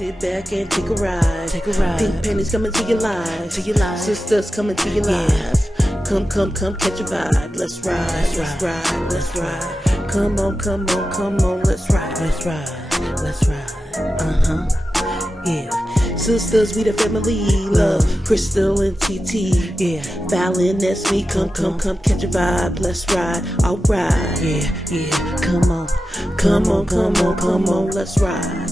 Sit back and take a ride. Take a ride. Pink panties coming to your life. To your life. Sisters coming to your life. Come, catch a vibe. Let's ride. Let's ride. Let's ride. Come on. Let's ride. Let's ride. Let's ride. Yeah. Sisters, we the family. Love Krystal and TT. Yeah. Fallon, that's me. Come, catch a vibe. Let's ride. Alright. Yeah. Come on. Let's ride.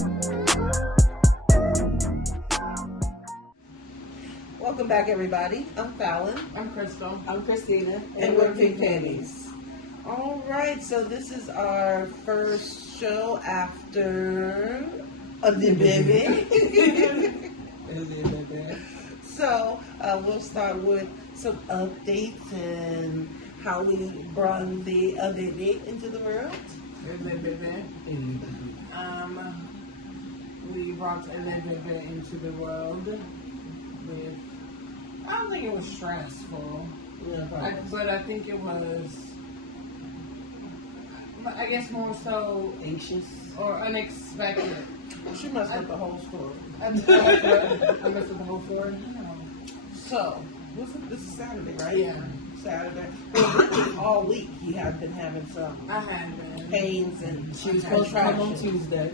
Welcome back, everybody. I'm Fallon. I'm Krystal. I'm Christina. And we're Pink Panties. All right, so this is our first show after the baby. So we'll start with some updates and how we brought the baby into the world. We brought a baby into the world. I don't think it was stressful, but I think it was, I guess, more so anxious or unexpected. She messed up the whole story. I messed up the whole story. So, this is Saturday, right? Yeah. Saturday. Well, really, all week he had been having some pains and she was supposed to come on Tuesday.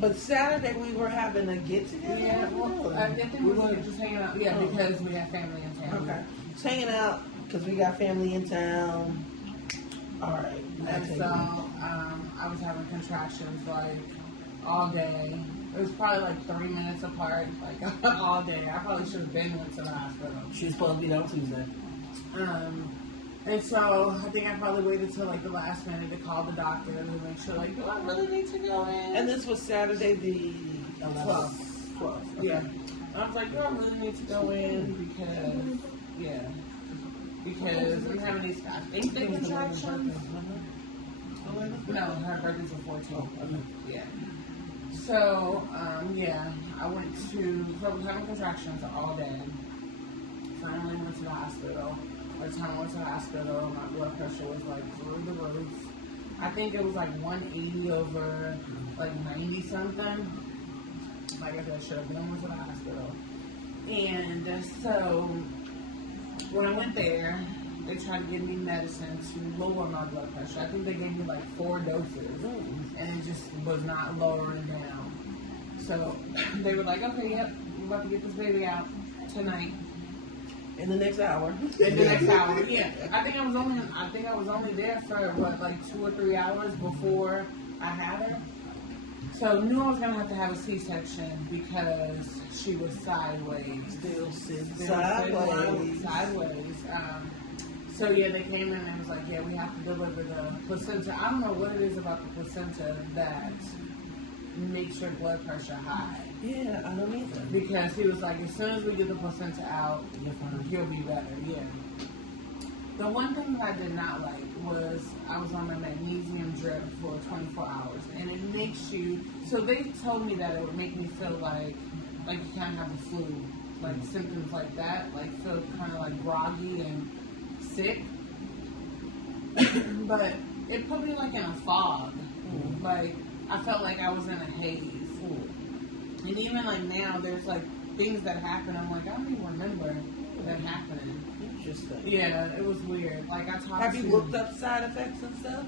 But Saturday we were having a get together. Yeah, well, I think we were just hanging out. Yeah, because we got family in town. Okay, just hanging out because we got family in town. All right. And so I was having contractions like all day. It was probably like 3 minutes apart, like all day. I probably should have been went to the hospital. She was supposed to be there on Tuesday. And so I think I probably waited till like the last minute to call the doctor to make sure, like, do I really need to go in? And this was Saturday the 12th. 12th. Okay. Yeah. And I was like, do I really need to go in? Because I'm having these, I think they contractions. No, her birthday's the 14th. Yeah. So, I went to, so I was having contractions all day. Finally went to the hospital. By the time I went to the hospital, my blood pressure was like through the roof. I think it was like 180 over like 90 something. Like I said, I should have went to the hospital. And so when I went there, they tried to give me medicine to lower my blood pressure. I think they gave me like 4 doses, and it just was not lowering down. So they were like, okay, yep, we're about to get this baby out tonight. In the next hour. Yeah. I think I was only there for like 2 or 3 hours before I had her. So knew I was gonna have to have a C-section because she was sideways. Still sideways. So yeah, they came in and was like, yeah, we have to deliver the placenta. I don't know what it is about the placenta that makes your blood pressure high. Yeah, I don't either. Because he was like, as soon as we get the placenta out, you'll be better. Yeah. The one thing that I did not like was I was on my magnesium drip for 24 hours, and it makes you. So they told me that it would make me feel like you kind of have the flu, like symptoms like that, like feel kind of like groggy and sick. But it put me like in a fog. Like I felt like I was in a haze. And even like now, there's like things that happen. I'm like, I don't even remember that happening. Interesting. Yeah, it was weird. Like I talked. Have you looked up side effects and stuff?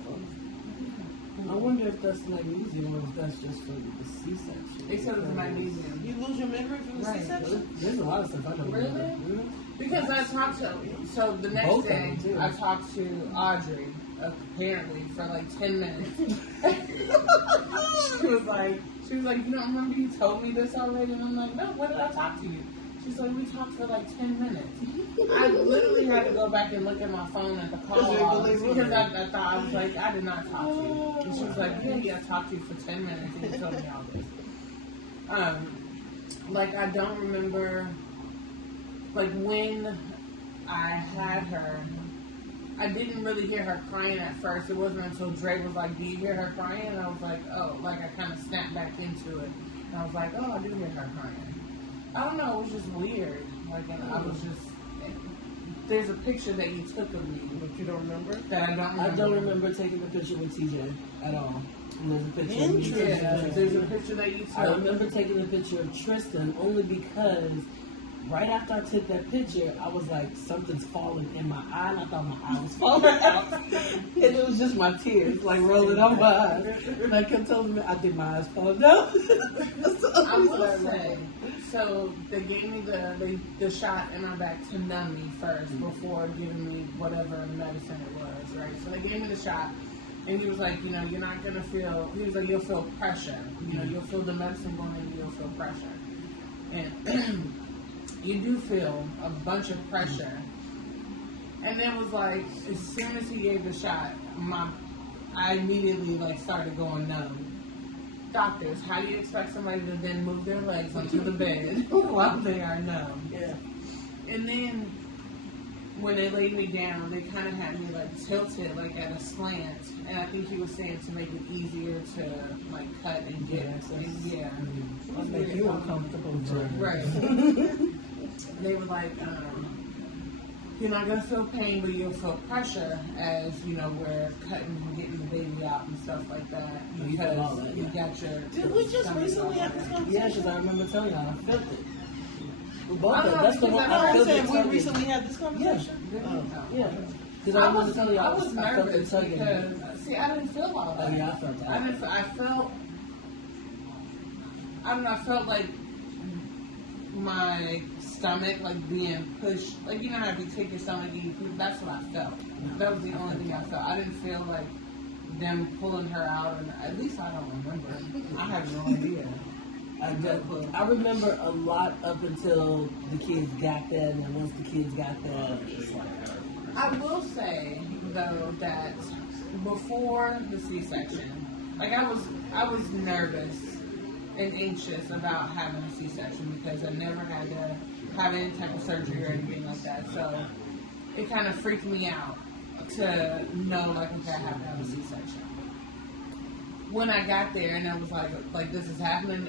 I wonder if that's magnesium or if that's just for the C-section. They said it was magnesium. You lose your memory from the C-section? There's a lot of stuff I don't remember. Really? Because I talked to. So the next day, I talked to Audrey. Apparently, for like 10 minutes. She was like, you don't remember you told me this already? And I'm like, no, what did I talk to you? She's like, we talked for like 10 minutes. I literally had to go back and look at my phone at the call because I thought, I was like, I did not talk to you. And she was like, yeah, I talked to you for 10 minutes and you told me all this. Like, I don't remember, like, when I had her, I didn't really hear her crying at first. It wasn't until Dre was like, do you hear her crying? And I was like, oh, like I kind of snapped back into it. And I was like, oh, I do hear her crying. I don't know, it was just weird. Like, and I was just, there's a picture that you took of me. But you don't remember? That I don't remember. I don't remember taking the picture with TJ. at all. And there's a picture of me. Yeah, there's a picture that you took. I remember taking a picture of Tristan only because right after I took that picture, I was like, something's falling in my eye, and I thought my eye was falling out. And it was just my tears, like, rolling off my eyes. And I kept telling me, I think my eyes falling down. I will say, so they gave me the shot in my back to numb me first before giving me whatever medicine it was, right? So they gave me the shot, and he was like, you know, you're not going to feel, he was like, you'll feel pressure. You know, you'll feel the medicine going in, you'll feel pressure. And you do feel a bunch of pressure. And it was like, as soon as he gave the shot, I immediately like started going numb. Doctors, how do you expect somebody to then move their legs onto the bed while they are numb? Yeah. And then when they laid me down, they kind of had me like tilted, like at a slant. And I think he was saying to make it easier to like cut and get. Yeah. I'll make you uncomfortable. Right. They were like, you're not going to feel pain, but you'll feel pressure as, you know, we're cutting and getting the baby out and stuff like that. Because you got your... Did we just recently have this conversation? Yeah, because I remember telling y'all, I felt it. We both I don't know, that's the one because I felt saying it. we recently had this conversation? Yeah. Because I remember telling y'all, I was nervous because, see, I didn't feel all that. Oh, yeah, I felt that. I felt like my stomach like being pushed, like, you know how if you take your stomach and you push, that's what I felt. That was the only thing I felt. I didn't feel like them pulling her out, and at least I don't remember. I have no idea. I remember a lot up until the kids got there, and then once the kids got there, it's like... I will say though that before the C-section, like I was nervous and anxious about having a C-section because I never had to have any type of surgery or anything like that. So it kind of freaked me out to know, like, okay, I have to have a C-section. When I got there and I was like this is happening,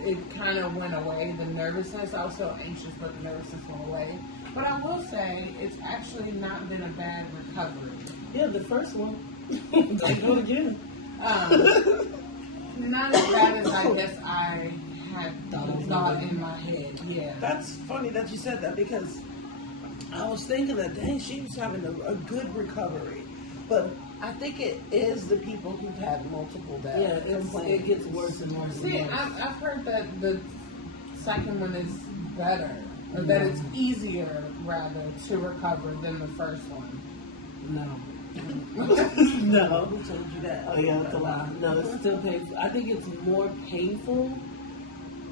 it kind of went away, the nervousness. I was so anxious, but the nervousness went away. But I will say, it's actually not been a bad recovery. Yeah, the first one. They do it again. Not as bad as I guess I had thought in my head. Yeah. That's funny that you said that because I was thinking that, dang, she was having a good recovery. But I think it is the people who've had multiple deaths. Yeah, it gets worse and worse. See, I've heard that the second one is better, or that it's easier, rather, to recover than the first one. No. No. Who told you that? Oh, yeah, that's a lie. No, it's still painful. I think it's more painful,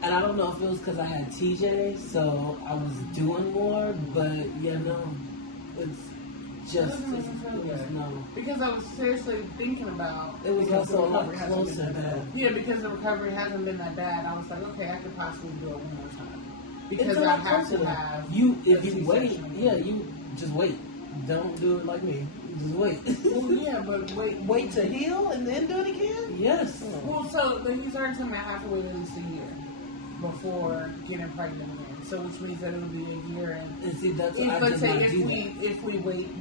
and I don't know if it was because I had TJ, so I was doing more, but yeah, no. It's just, no. Because I was seriously thinking about it was also a lot closer. Yeah, because the recovery hasn't been that bad. I was like, okay, I could possibly do it one more time. Because I have to have if you wait, you just wait. Don't do it like me. Just wait. Well, yeah, but wait to heal and then do it again? Yes. Well, so he's already told me I have to wait at least a year before getting pregnant again. So which means that it'll be a year and see that's if we wait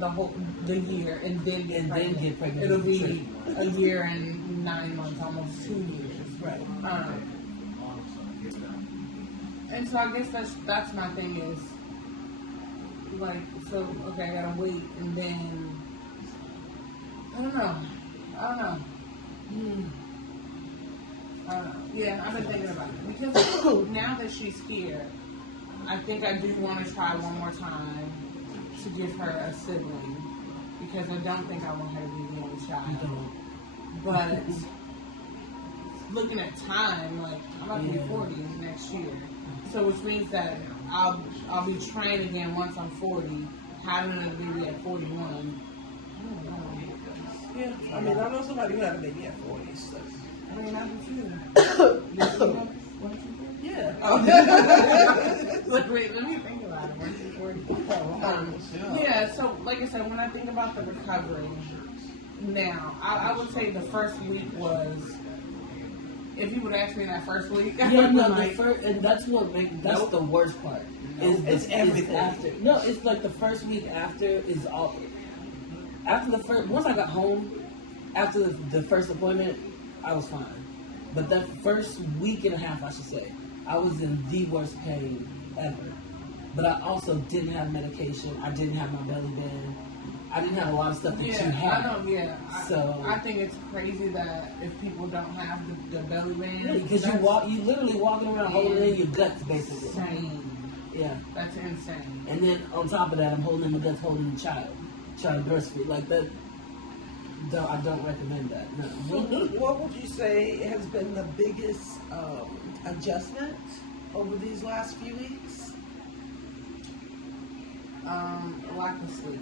the year and then get pregnant, it'll be a year and 9 months, almost 2 years. Right. And so I guess that's my thing is like, so okay, I gotta wait and then I don't know. Yeah, I've been thinking about it because now that she's here, I think I do want to try one more time to give her a sibling because I don't think I want her to be the only child. But looking at time, like I'm about to be 40 next year, so which means that I'll be trained again once I'm 40, having a baby at 41. Yeah, I mean, I know somebody who had a baby at 40. So. I mean, I do too. Yeah. Look, wait, let me think about it. Yeah, so like I said, when I think about the recovery, now, I would say the first week was, if you would ask me that first week, and that's the worst part. It's everything. After. No, it's like the first week after is all. After the first, once I got home, after the first appointment, I was fine. But that first week and a half, I should say, I was in the worst pain ever. But I also didn't have medication. I didn't have my belly band. I didn't have a lot of stuff that you had. I think it's crazy that if people don't have the belly band. Yeah, because you literally walking around holding in your guts, basically. Insane. Yeah. That's insane. And then on top of that, I'm holding in my guts, holding the child breastfeed. Like that. I don't recommend that. No. What would you say has been the biggest adjustment over these last few weeks? Lack of sleep.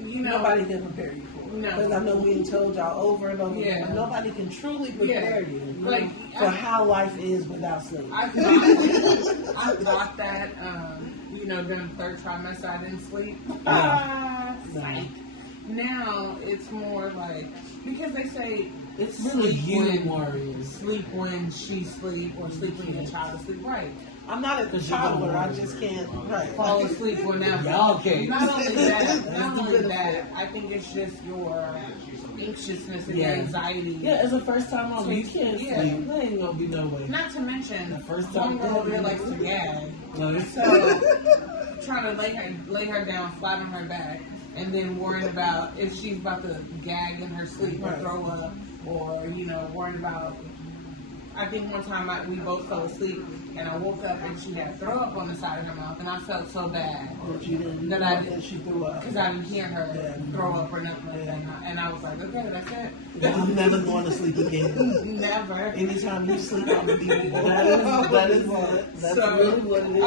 Nobody can prepare you for it. No. Because I know we told y'all over and over again, but nobody can truly prepare you for how life is without sleep. I thought that, during the third trimester I didn't sleep. Psych. Now it's more like, because they say it's really sleep when she sleep or sleep when the child is asleep. Right. I'm not a toddler. I just can't fall asleep whenever. Okay. Not only that, I think it's just your anxiousness and your anxiety. Yeah, as a first time mom, you can't sleep. There ain't gonna be no way. Not to mention, the first time one girl over there likes to gag. So trying to lay her down flat on her back, and then worrying about if she's about to gag in her sleep or throw up, or worrying about. I think one time we both fell asleep, and I woke up and she had throw up on the side of her mouth, and I felt so bad that she threw up because I didn't hear her throw up or nothing like that, and I was like, okay, that's it. I'm never going to sleep again. Never. Anytime you sleep, I'm gonna be That's really what it is.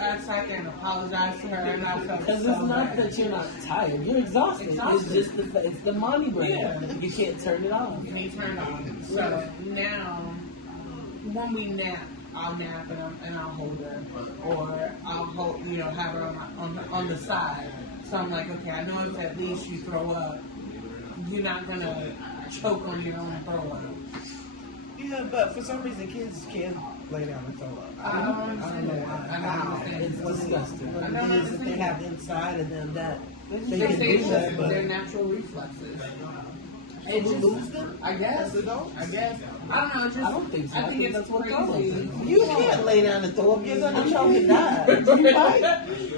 I sat there and apologized to her, and I felt because it's not that you're not tired, you're exhausted. It's just it's the mommy brain. Yeah. You can't turn it off. You can't turn it off. So now, when we nap, I'll nap and I'll hold her, or I'll hold, have her on the side. So I'm like, okay, I know if at least you throw up, you're not gonna choke on your own throw up. Yeah, but for some reason, kids can't lay down and throw up. I don't know why. I don't understand. It's disgusting. What it is that they have inside of them that they can say do that, but their natural reflexes. It just lose them? I guess. I don't know. I don't think so. I think it's crazy. You can't lay down and throw up. You're going to choke and die.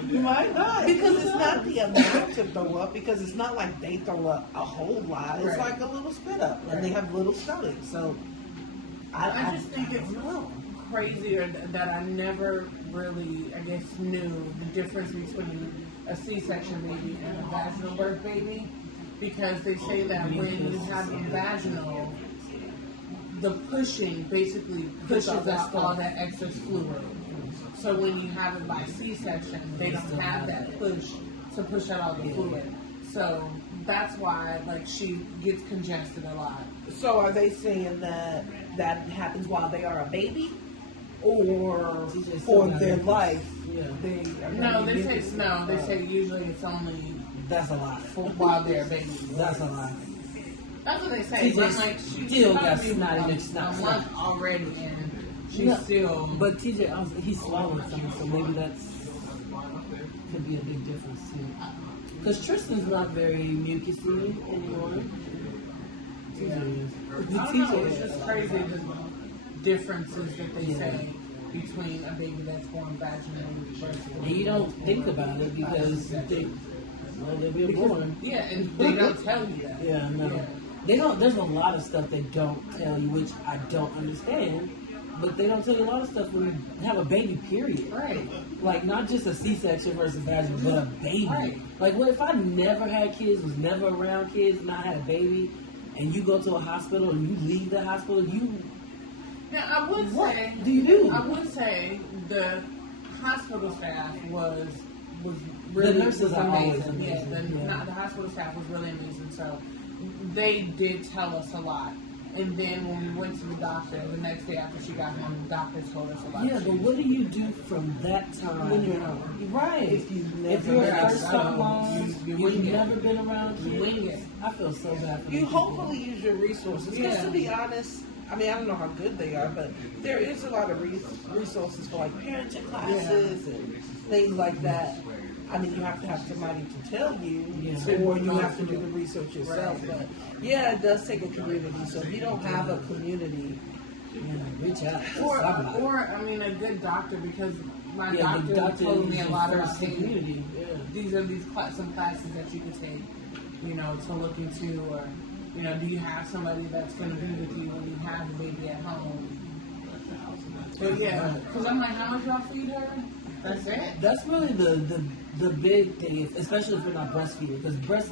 You might die. Because it's not the amount to throw up. Because it's not like they throw up a whole lot. It's like a little spit up. And they have little stomachs. So I just think it's crazier that I never really, knew the difference between a C-section baby and a vaginal birth baby. Because they say that when you have a vaginal, the pushing basically pushes out all that excess fluid. So when you have it by C-section, they don't have that push to push out all the fluid. So that's why, she gets congested a lot. So are they saying that happens while they are a baby? Or for their life? Yeah. They say usually it's only... That's a lot. While they're babies. That's a lot. That's what they say. But she's still got snotty a month already, and she's still. But TJ, he swallowed something, so maybe could be a big difference too. Because Tristan's not very mucusy anymore. TJ is. It's just crazy the differences that they say between a baby that's born vaginally versus. And you don't think about it because they'll be born. Yeah, and they don't tell you that. Yeah, no. Yeah. They don't. There's a lot of stuff they don't tell you, which I don't understand. But they don't tell you a lot of stuff when you have a baby. Period. Right. Like not just a C-section versus vaginal, but a baby. Right. Like what if I never had kids, was never around kids, and I had a baby, and you go to a hospital and you leave the hospital, Now I would what say. do you do? I would say the hospital staff was really, the nurses are always amazing. The hospital staff was really amazing. So they did tell us a lot. And then when we went to the doctor, the next day after she got home, the doctor told us a lot. Yeah, but what do you do from that time? When you're home. Right. If you're a first time mom, you've never been around kids. You wing it. I feel so bad for you. Hopefully use your resources. Because to be honest, I don't know how good they are, but there is a lot of resources for like parenting classes and things like that. I mean, you have to have somebody to tell you, Yeah. or you have to do the research yourself. Right. But yeah, it does take a community. So if you don't have a community, Reach out. Or I mean, a good doctor, because my Yeah, the doctor told me is a your lot about first hey, community. Yeah. these are some classes that you can take, you know, to look into, or you know, do you have somebody that's going to be with you when you have a baby at home? But yeah, because I'm like, how much y'all feed her? That's it. That's really the big thing, especially if you're not breastfeeding, because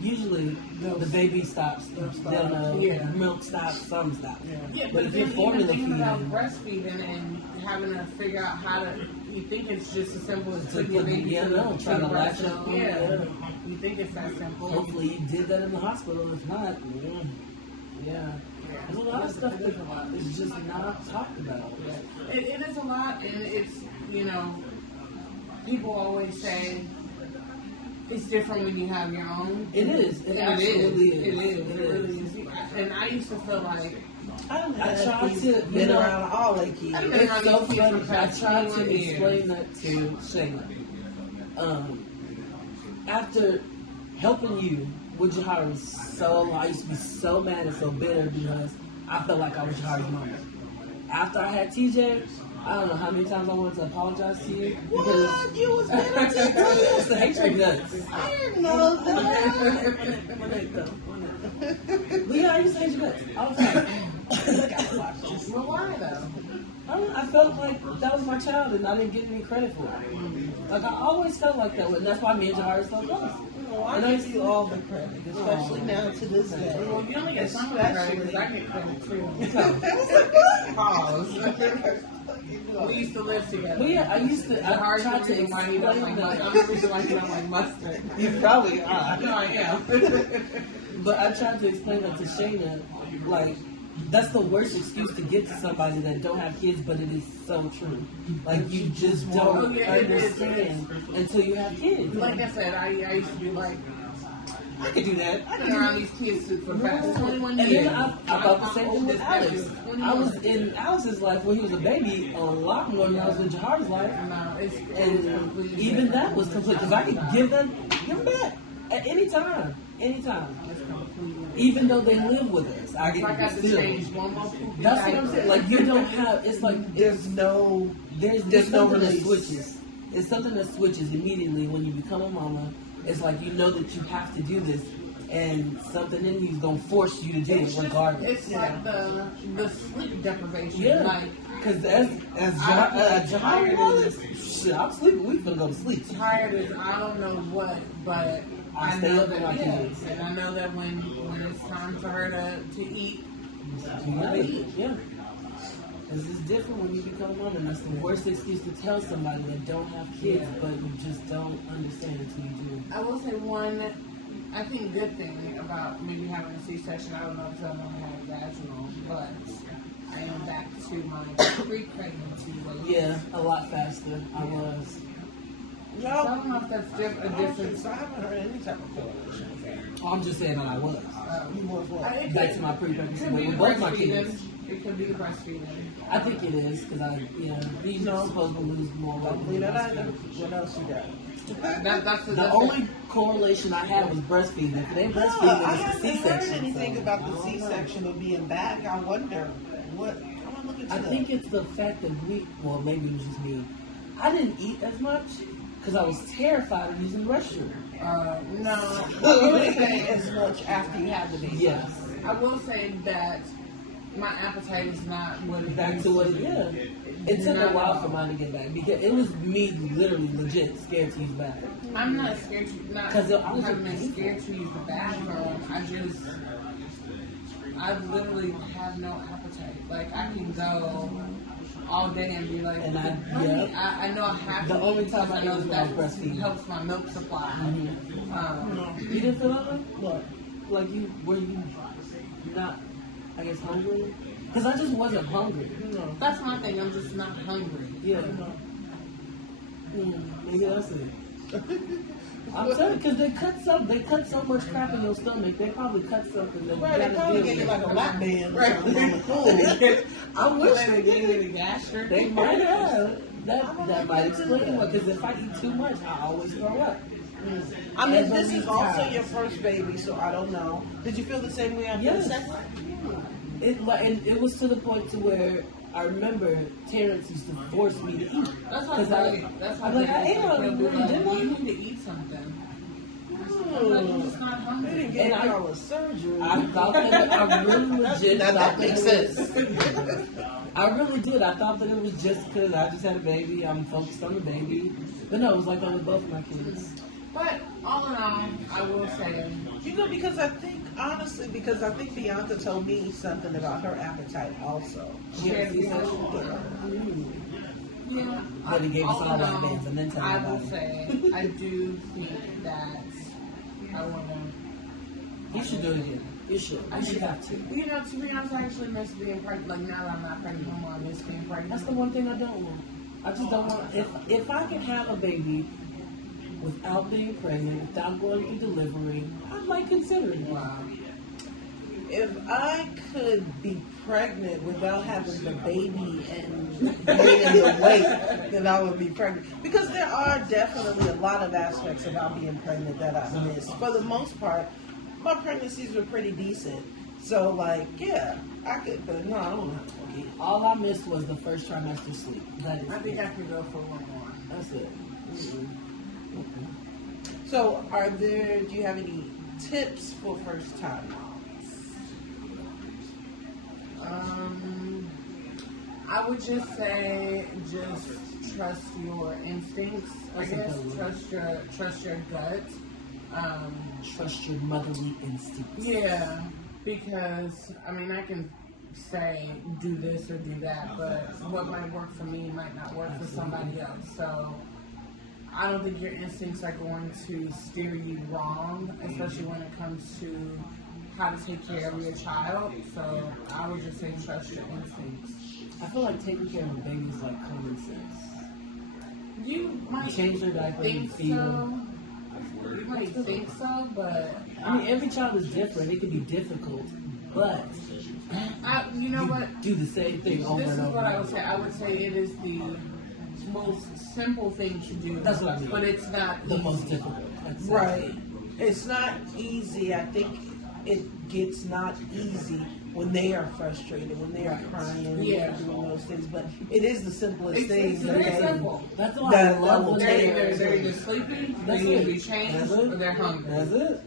usually the baby stops, then milk stops, some stop. Yeah, But but if then you're even formula thinking about feeding, breastfeeding and having to figure out how to, you think it's just as simple as putting your put- baby yeah, to the, no, to try the to latch breast. up, Yeah. yeah. You think it's that simple. hopefully you did that in the hospital. If not, yeah. There's a lot of stuff that is just not talked about. It is a lot, and it's, you know, people always say it's different when you have your own. It is. It absolutely is. It really is. And I used to feel like, I tried to, been around all the kids. I've been It's around so these kids funny. for the I past tried to 21 years. explain that to Shayna. After helping you with Jahari's I used to be so mad and so bitter because I felt like I was Jahari's mama. After I had TJ, I don't know how many times I wanted to apologize to you because What? You was bitter too? I used to hate your guts. I didn't know that. Leah, I used to hate your guts all the time. well, why though? I felt like that was my child and I didn't get any credit for it. Like I always felt like that, and that's why me and Jahari are so close. Well, I give you all the credit, especially now to this day. Well, you only get some of the credit because I get credit too. Pause. We used to live together. But yeah, I used to. I tried to explain why he don't explain like that. I'm the reason why he don't like mustard. You probably are. No, I am. But I tried to explain that to Shayna, like, that's the worst excuse to give to somebody that don't have kids, but it is so true. Like, you just don't understand until you have kids. Like I said, I used to be like, I could do that. I've been around these kids for the past 21 And years. then I thought the same thing with Alex. Oldest baby was I was 21. in Alex's life when he was a baby a lot more than I was in Jahari's life. No, it's And completely even different. that was complete, because I could give them back at any time. Anytime. It's completely Even though they live with us, I If I got get to still. change one more poop That's what I'm saying. Like, you don't have, it's like, There's no there's no something that release. switches. It's something that switches immediately when you become a mama. It's like you know that you have to do this, and something in you is gonna force you to do it regardless. It's like the sleep deprivation. Yeah, Like, because as Jahari knows, shit, I'm sleeping. We finna go to sleep. tired as I don't know what, but I I stay know up that like yes, you. and I know that when it's time for her to eat, Yeah. This is different when you become a woman. That's the worst excuse to tell somebody that don't have kids, but you just don't understand until you do. I will say one, I think good thing about maybe having a C-section. I don't know if someone had vaginal, but I am back to my pre-pregnancy weight. Yeah, a lot faster. I was. So I don't know if that's a difference. I haven't heard any type of correlation. I'm just saying that I was. You was what? It Back could- to my pre-pregnancy Could be with both my breastfeeding. kids. It could be breastfeeding. I think it is because you supposed to lose more Don't weight. believe that either. What else you got? That's The only correlation I had was breastfeeding. If they I breastfeeding, it's a haven't heard C-section. anything so. about the C-section of being back. I wonder what. I'm gonna look into I that. think it's the fact that well, maybe it was just me. I didn't eat as much because I was terrified of using the restroom. No. You didn't eat as much after you had the baby. Yes. I will say that my appetite is not what it Back to what, It took a while for mine to get back because it was me literally legit scared to use the bathroom. I'm not scared to, not 'Cause I was haven't like, been scared to use the bathroom. I literally have no appetite. Like, I can go all day and be like, And honey, I know I have The to only eat time because I I know ate was when I was that breastfeeding. helps my milk supply. You didn't feel that way? What? Like were you not, I guess, hungry? Because I just wasn't hungry. That's my thing. I'm just not hungry. Yeah. Maybe that's it. I'm telling you, because they cut so much crap in your stomach. They probably cut something. That Right, they probably gave you like a lap band or something on the pool. I wish they gave me the gastric. They might have. That might explain what. Because if I eat too much, I always throw up. I mean, this is also your first baby, so I don't know. Did you feel the same way after the second? It was to the point to where I remember Terrence used to force me to eat. That's why I'm like, I ate all you didn't need to eat something. They didn't give y'all a surgery. I thought that I really legit. That makes sense. I really did. I thought that it was just because I just had a baby. I'm focused on the baby. But no, it was like on both my kids. But all in all, I will say, Because I think Bianca told me something about her appetite also. Yeah. But he gave us all that bands and then tell me I about will it. say, I do think that I want to. You should do it again. You should. I should have to. To be honest, I actually miss being pregnant. Like now that I'm not pregnant anymore, I miss being pregnant. That's the one thing I don't want. I just don't want. If I could have a baby without being pregnant, without going through delivery, I might consider it. Wow. If I could be pregnant without having the baby and gaining the weight, then I would be pregnant. Because there are definitely a lot of aspects about being pregnant that I miss. For the most part, my pregnancies were pretty decent. So, like, yeah, I could, but no, I don't have to eat. All I missed was the first trimester sleep. That is I think I could go for one more. That's it. So, do you have any tips for first time moms? I would just say, just trust your instincts. I guess trust your gut. Trust your motherly instincts. Yeah, because I mean, I can say do this or do that, but what might work for me might not work for somebody else. So I don't think your instincts are going to steer you wrong, especially when it comes to how to take care of your child. So I would just say trust your instincts. I feel like taking care of a baby is like common sense. You might change their diaper and think feed so. them. You might think so, but I mean, every child is different. It can be difficult, but you know what? Do the same thing over This and is over. what I would say. I would say it is the most simple thing to do. That's what I mean. But it's not the easy. most difficult. Right. It's not easy. I think it gets not easy when they are frustrated, when they are crying, and doing those things. But it is the simplest things. It's very simple. That's why I love when they're either sleeping, they need to be changed, or they're hungry. That's it.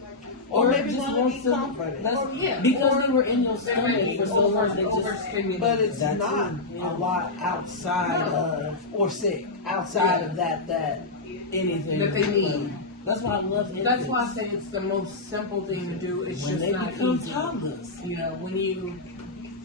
Or maybe just want to want be some- comforted. Because they were in your stomach for so long, they just overstimulated. But it's not a lot outside of, or sick, outside of that anything that they need. That's why I love infants. That's why I say it's the most simple thing to do. It's when just they not become easy. toddlers. You know, when you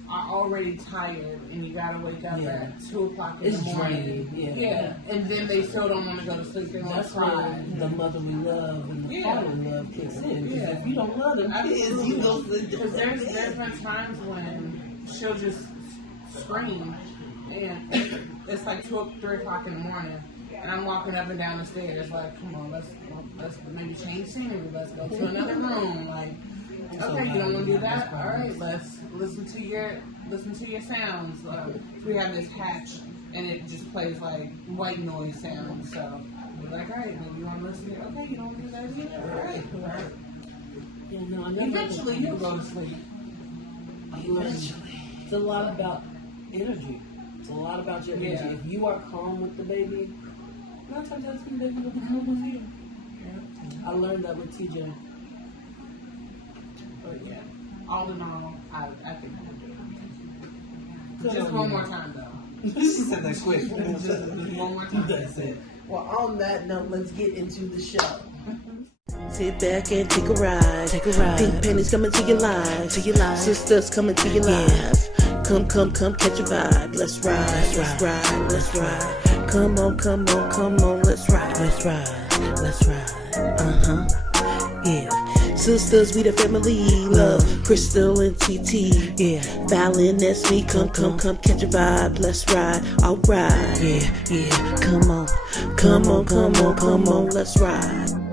are already tired and you gotta wake up at 2 o'clock in It's the morning. draining. Yeah. And then they still don't want to go to sleep. They want That's to where cry. the motherly love and the fatherly love kicks in. Because Yeah. if you don't love them kids, you know Because there's been times when she'll just scream, and it's like 2 or 3 o'clock in the morning, and I'm walking up and down the stairs like, come on, let's maybe change scenery. Let's go to another room. Like, okay, you don't want to do that? All right, let's listen to your sounds. We have this hatch, and it just plays like white noise sounds. So we're like, all right, maybe you want to listen to it. Okay, you don't want to do that either. All right. Yeah, no, I never Eventually, you'll go to sleep. Eventually. It's a lot about energy. It's a lot about your energy. Yeah. If you are calm with the baby, 9 times out of 10, the baby will be calm with you. I learned that with TJ. But yeah, all in all, I think just one more time though. She said that quick. Just one more time. That's it. Well, on that note, let's get into the show. Sit back and take a ride. Pink pennies coming to your life. Sisters coming to your life. Come, catch a vibe. Let's ride. Come on, let's ride. Yeah. Sisters, we the family. Love Krystal and TT. Yeah. Fallon, that's me. Come, catch a vibe. Let's ride. Alright. Yeah. Come on, let's ride.